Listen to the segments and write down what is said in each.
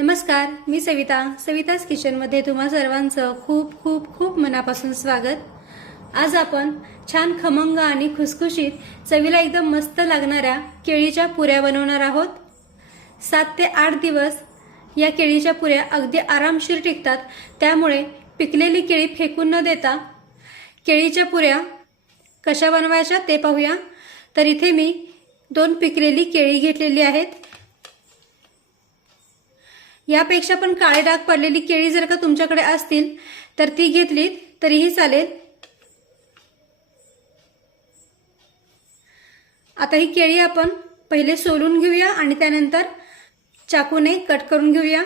नमस्कार मी सविता. सविताज किचनमध्ये तुम्हा सर्वांचं खूप खूप खूप मनापासून स्वागत. आज आपण छान खमंग आणि खुसखुशीत चवीला एकदम मस्त लागणाऱ्या केळीच्या पुऱ्या बनवणार आहोत. सात ते आठ दिवस या केळीच्या पुऱ्या अगदी आरामशीर टिकतात. त्यामुळे पिकलेली केळी फेकून न देता केळीच्या पुऱ्या कशा बनवायच्या ते पाहूया. तर इथे मी दोन पिकलेली केळी घेतलेली आहेत. यापेक्षा पण काळे डाग पडलेली केळी जर का तुमच्याकडे असतील तर ती घेतली तरीही चालेल. आता ही केळी आपण पहिले सोलून घेऊया आणि त्यानंतर चाकूने कट करून घेऊया.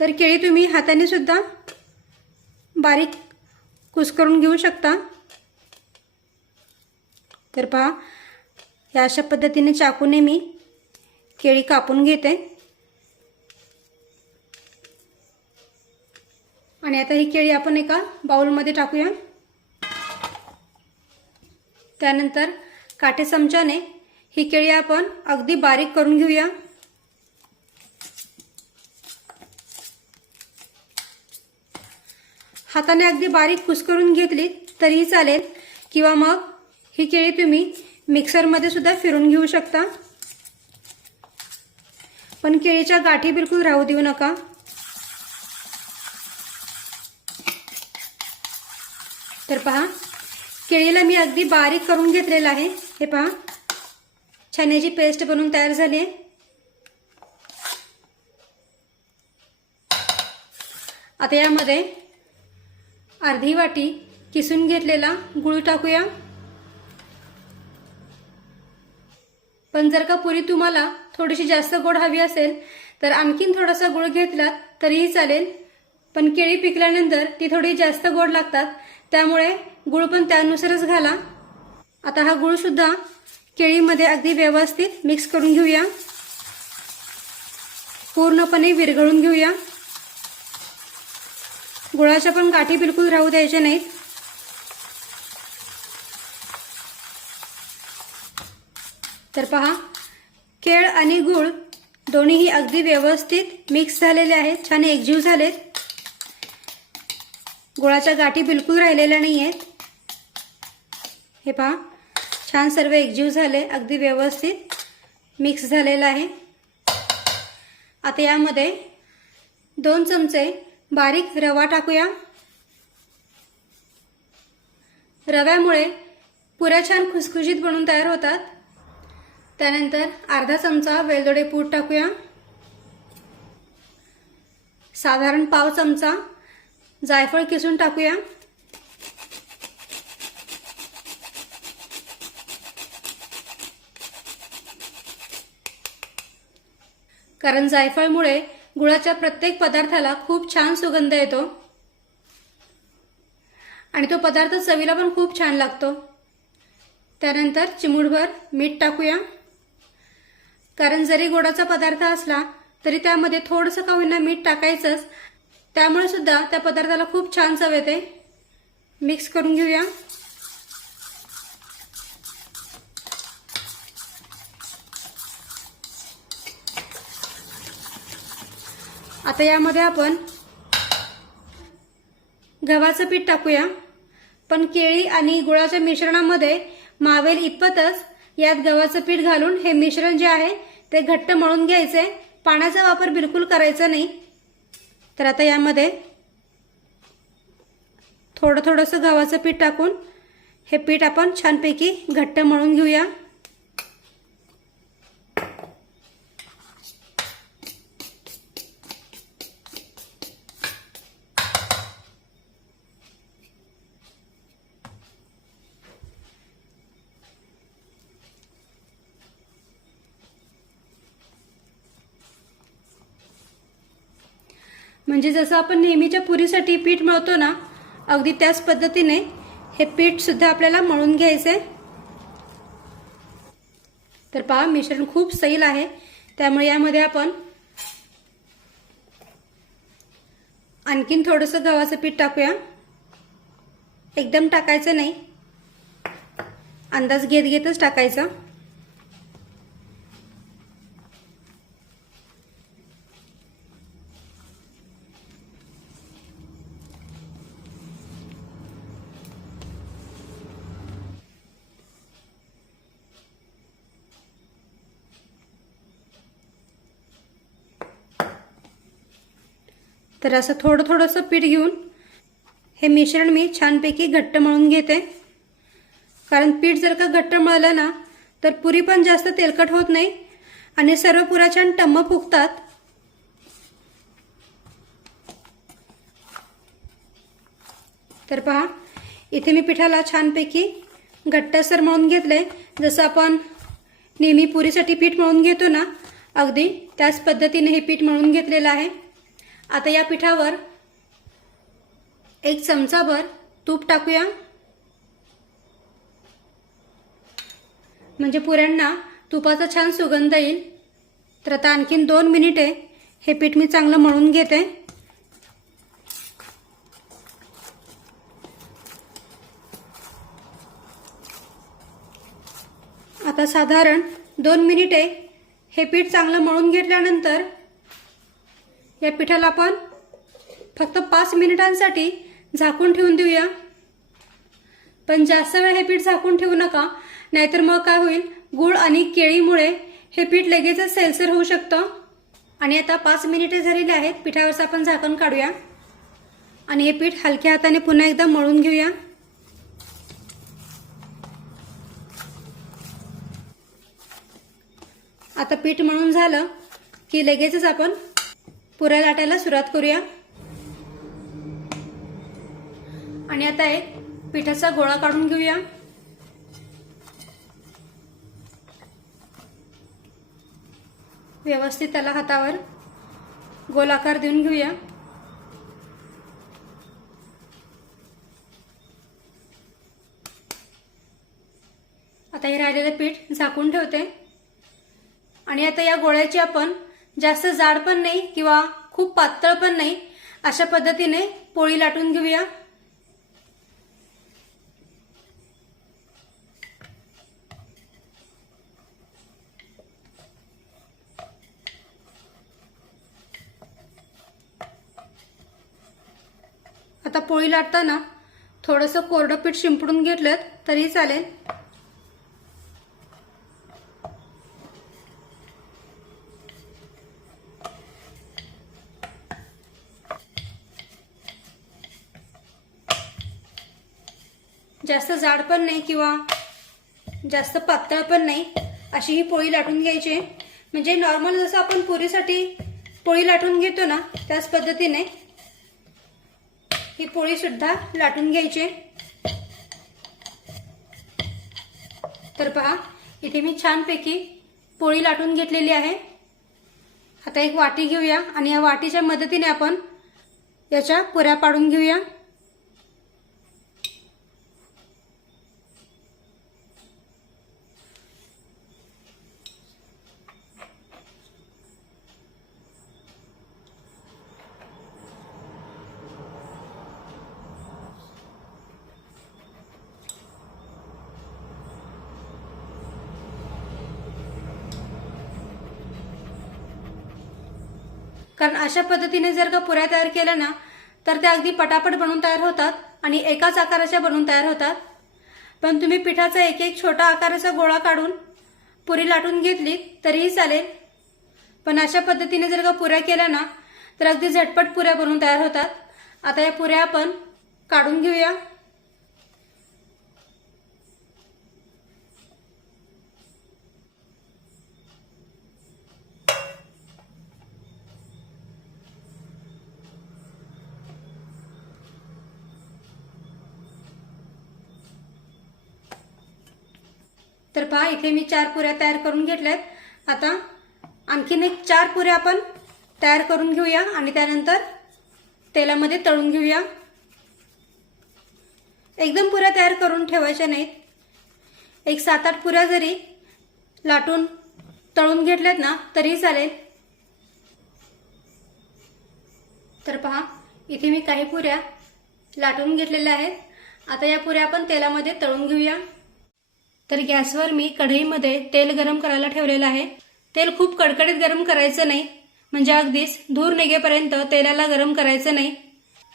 तर केळी तुम्ही हाताने सुद्धा बारीक कुस्करून घेऊ शकता. तर पहा या अशा पद्धतीने चाकूने मी केळी कापून घेते. आणि आता ही केळी आपण एका बाउलमध्ये टाकूया. त्यानंतर काटे चमच्याने ही केळी आपण अगदी बारीक करून घेऊया. हाताने अगदी बारीक कुसकरून घेतली तरीही चालेल. किंवा मग ही केळी तुम्ही मिक्सरमध्ये सुद्धा फिरून घेऊ शकता. पण केळीच्या गाठी बिलकुल राहू देऊ नका. तर पहा केळीला मी अगदी बारीक करून घेतलेलं आहे. हे पहा छाण्याची पेस्ट बनवून तयार झाली आहे. आता यामध्ये अर्धी वाटी किसून घेतलेला गुळ टाकूया. पण जर का पुरी तुम्हाला थोडीशी जास्त गोड हवी असेल तर आणखीन थोडासा गुळ घेतला तरीही चालेल. पण केळी पिकल्यानंतर ती थोडी जास्त गोड लागतात त्यामुळे गुळ पण त्यानुसारच घाला. आता हा गुळ सुद्धा केळीमध्ये अगदी व्यवस्थित मिक्स करून घेऊया. पूर्णपणे विरघळून घेऊया. गुळाच्या पण गाठी बिलकुल राहू द्यायच्या नाहीत. तर पहा केळ आणि गुळ दोन्हीही अगदी व्यवस्थित मिक्स झालेले आहेत छान एकजीव झालेत. गुळाच्या गाठी बिलकुल राहिलेल्या नाही आहेत हे पहा छान सर्व एकजीव झाले अगदी व्यवस्थित मिक्स झालेलं आहे. आता यामध्ये दोन चमचे बारीक रवा टाकूया. रव्यामुळे पुऱ्या छान खुसखुशीत बनून तयार होतात. त्यानंतर अर्धा चमचा वेलदोडे पूड टाकूया. साधारण पाव चमचा जायफळ किसून टाकूया. कारण जायफळमुळे गुळाच्या प्रत्येक पदार्थाला खूप छान सुगंध येतो. आणि तो पदार्थ चवीला पण खूप छान लागतो. त्यानंतर चिमूडभर मीठ टाकूया. कारण जरी गोडाचा पदार्थ असला तरी त्यामध्ये थोडंसं का होईना मीठ टाकायचंच. त्यामुळे सुद्धा त्या पदार्थाला खूप छान चव येते. मिक्स करून घेऊया. आता यामध्ये आपण गव्हाचं पीठ टाकूया. पण केळी आणि गुळाच्या मिश्रणामध्ये मावेल इतपतच यात गव्हाचं पीठ घालून हे मिश्रण जे आहे ते घट्ट मळून घ्यायचे. पाण्याचा वापर बिलकुल करायचा नाही. तर आता यामध्ये थोडं थोडंसं गव्हाचं पीठ टाकून हे पीठ आपण छानपैकी घट्ट मळून घेऊया. म्हणजे जसं आपण नेहमीच्या पुरीसाठी पीठ मळतो ना अगदी त्याच पद्धतीने हे पीठसुद्धा आपल्याला मळून घ्यायचं आहे तर पहा मिश्रण खूप सैल आहे. त्यामुळे यामध्ये आपण आणखीन थोडंसं गव्हाचं पीठ टाकूया. एकदम टाकायचं नाही. अंदाज घेत घेतच टाकायचा. तर असं थोडं थोडंसं पीठ घेऊन हे मिश्रण मी छानपैकी घट्ट मळून घेते. कारण पीठ जर का घट्ट मळलं ना तर पुरी पण जास्त तेलकट होत नाही आणि सर्व पुरा छान टम्म फुगतात. तर पहा इथे मी पिठाला छानपैकी घट्टसर मळून घेतले. जसं आपण नेहमी पुरीसाठी पीठ मळून घेतो ना अगदी त्याच पद्धतीने हे पीठ मळून घेतलेलं आहे. आता या पिठावर एक चमचाभर तूप टाकूया. म्हणजे पुऱ्यांना तुपाचा छान सुगंध येईल. तर आता आणखीन दोन मिनिटे हे पीठ मी चांगलं मळून घेते. आता साधारण दोन मिनिटे हे पीठ चांगलं मळून घेतल्यानंतर या पिठाला आपण फक्त पाच मिनिटांसाठी झाकून ठेवून देऊया. पण जास्त वेळ हे पीठ झाकून ठेवू नका नाहीतर मग काय होईल? गुळ आणि केळीमुळे हे पीठ लगेचच सैलसर होऊ शकतं. आणि आता पाच मिनिटे झालेली आहेत पिठावरचं आपण झाकण काढूया. आणि हे पीठ हलक्या हाताने पुन्हा एकदा मळून घेऊया. आता पीठ मळून झालं की लगेचच आपण पुऱ्या लाटायला सुरुवात करूया. आणि आता एक पिठाचा गोळा काढून घेऊया. व्यवस्थित त्याला हातावर गोलाकार देऊन घेऊया. आता हे राहिलेलं पीठ झाकून ठेवते. आणि आता या गोळ्याची आपण जास्त जाड पण नाही किंवा खूप पातळ पण नाही अशा पद्धतीने पोळी लाटून घेऊया. आता पोळी लाटताना थोडंसं कोरडं पीठ शिंपडून घेतलं तरी चालेल. जास्त जाड पण नाही किंवा जास्त पातळ पण नाही अशी ही पोळी लाटून घ्यायची. म्हणजे नॉर्मल जसं आपण पुरीसाठी पोळी लाटून घेतो ना त्याच पद्धतीने ही पोळी सुद्धा लाटून घ्यायची. तर पहा इथे मी छानपैकी पोळी लाटून घेतलेली आहे. आता एक वाटी घेऊया आणि या वाटीच्या मदतीने आपण याच्या पुऱ्या पाडून घेऊया. कारण अशा पद्धतीने जर का पुऱ्या तयार केल्या ना तर त्या अगदी पटापट बनवून तयार होतात आणि एकाच आकाराच्या बनवून तयार होतात. पण तुम्ही पिठाचा एक एक छोटा आकाराचा गोळा काढून पुरी लाटून घेतली तरीही चालेल. पण अशा पद्धतीने जर का पुऱ्या केल्या ना तर अगदी झटपट पुऱ्या बनवून तयार होतात. आता या पुऱ्या आपण काढून घेऊया. तर पहा इथे मी चार पुऱ्या तयार करून घेतल्यात. आता आणखीन एक चार पुऱ्या आपण तयार करून घेऊया आणि त्यानंतर तेलामध्ये तळून घेऊया. एकदम पुऱ्या तयार करून ठेवायच्या नाहीत. एक सात आठ पुऱ्या जरी लाटून तळून घेतल्यात ना तरी चालेल. तर पहा इथे मी काही पुऱ्या लाटून घेतलेल्या आहेत. आता या पुऱ्या आपण तेलामध्ये तळून घेऊया. तर गॅसवर मी कढईमध्ये तेल गरम करायला ठेवलेलं आहे. तेल खूप कडकडीत गरम करायचं नाही. म्हणजे अगदीच धूर निघेपर्यंत तेलाला गरम करायचं नाही.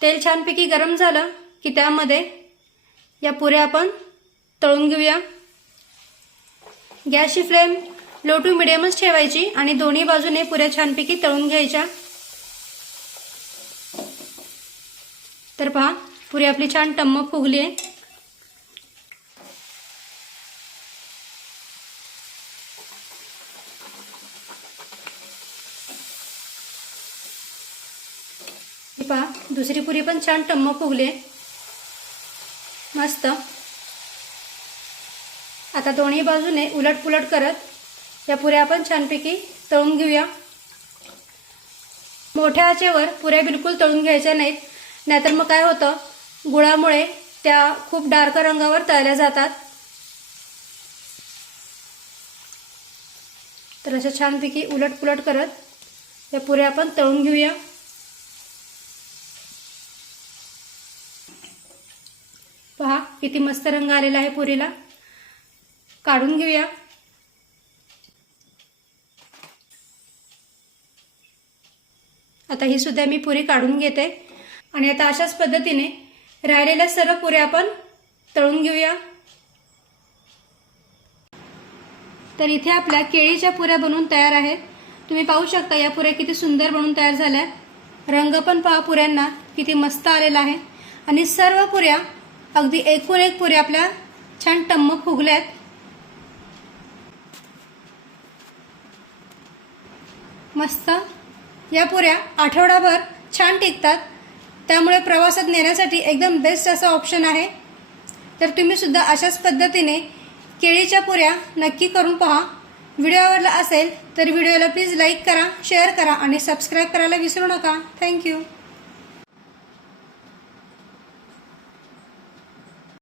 तेल छानपैकी गरम झालं की त्यामध्ये या पुऱ्या आपण तळून घेऊया. गॅसची फ्लेम लो टू मिडियमच ठेवायची आणि दोन्ही बाजूने पुऱ्या छानपैकी तळून घ्यायच्या. तर पहा पुरी आपली छान टम्म फुगली आहे पहा दुसरी पुरी पण छान टम्म फुगली. आहे मस्त. आता दोन्ही बाजूने उलट पुलट करत या पुऱ्या आपण छानपैकी तळून घेऊया. मोठ्या आचेवर पुऱ्या बिलकुल तळून घ्यायच्या नाहीत. नाहीतर मग काय होतं? गुळामुळे त्या खूप डार्क रंगावर तळल्या जातात. तर अशा छानपैकी उलट पुलट करत या पुऱ्या आपण तळून घेऊया पहा किती मस्त रंग आलेला आहे पुरीला. काढून घेऊया. आता ही सुद्धा मी पुरी काढून घेते. आणि आता अशाच पद्धतीने राहिलेल्या सर्व पुऱ्या आपण तळून घेऊया. तर इथे आपल्या केळीच्या पुऱ्या बनवून तयार आहेत. तुम्ही पाहू शकता या पुऱ्या किती सुंदर बनून तयार झाल्या रंग पण पहा पुऱ्यांना किती मस्त आलेला आहे. आणि सर्व पुऱ्या अगदी एकूण एक पुऱ्या आपल्या छान टम्म फुगल्यात. मस्त. या पुऱ्या आठवडाभर छान टिकतात. त्यामुळे प्रवासात नेण्यासाठी एकदम बेस्ट असं ऑप्शन आहे. तर तुम्ही सुद्धा अशाच पद्धतीने केळीच्या पुऱ्या नक्की करून पहा. व्हिडिओ आवडला असेल तर व्हिडिओला प्लीज लाईक करा शेअर करा आणि सबस्क्राईब करायला विसरू नका. थँक्यू